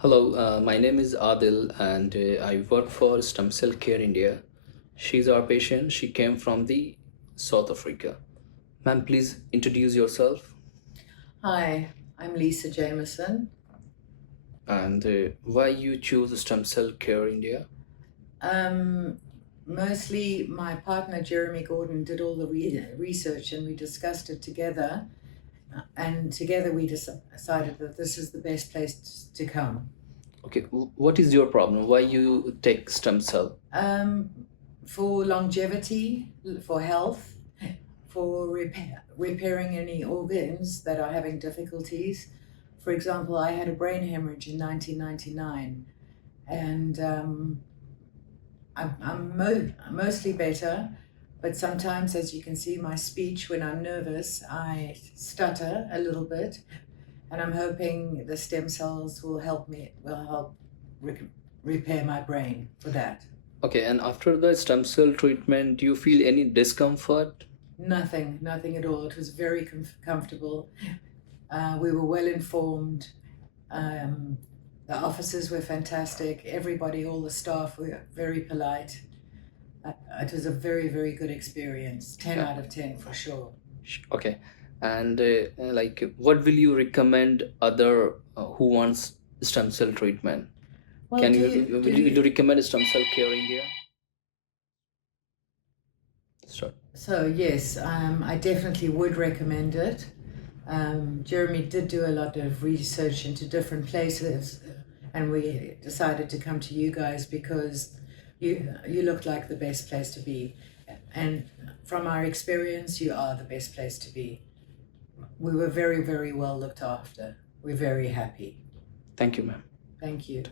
Hello, my name is Adil and I work for Stem Cell Care India. She's our patient. She came from the South Africa. Ma'am, please introduce yourself Hi, I'm Lisa Jameson. and why you choose Stem Cell Care India. Um, Mostly my partner Jeremy Gordon did all the research and we discussed it together. And together we decided that this is the best place to come. Okay, what is your problem? Why you take stem cell? Um, for longevity, for health, for repairing any organs that are having difficulties. For example, I had a brain hemorrhage in 1999 and I'm mostly better, but sometimes, as you can see, my speech, when I'm nervous, I stutter a little bit, and I'm hoping the stem cells will help repair my brain for that. Okay, and after the stem cell treatment, do you feel any discomfort? Nothing at all. It was very comfortable. We were well informed. Um, the officers were fantastic. Everybody, all the staff were very polite. It was a very good experience. 10 Yeah. out of 10 for sure. Okay, and like, what will you recommend other who wants stem cell treatment? Well, Can do you you, will do you, will you, you recommend Stem Cell Care India? Start. so yes, I definitely would recommend it. Jeremy did do a lot of research into different places, and we decided to come to you guys because you looked like the best place to be, and from our experience, you are the best place to be. We were very well looked after. We're very happy. Thank you, ma'am. Thank you.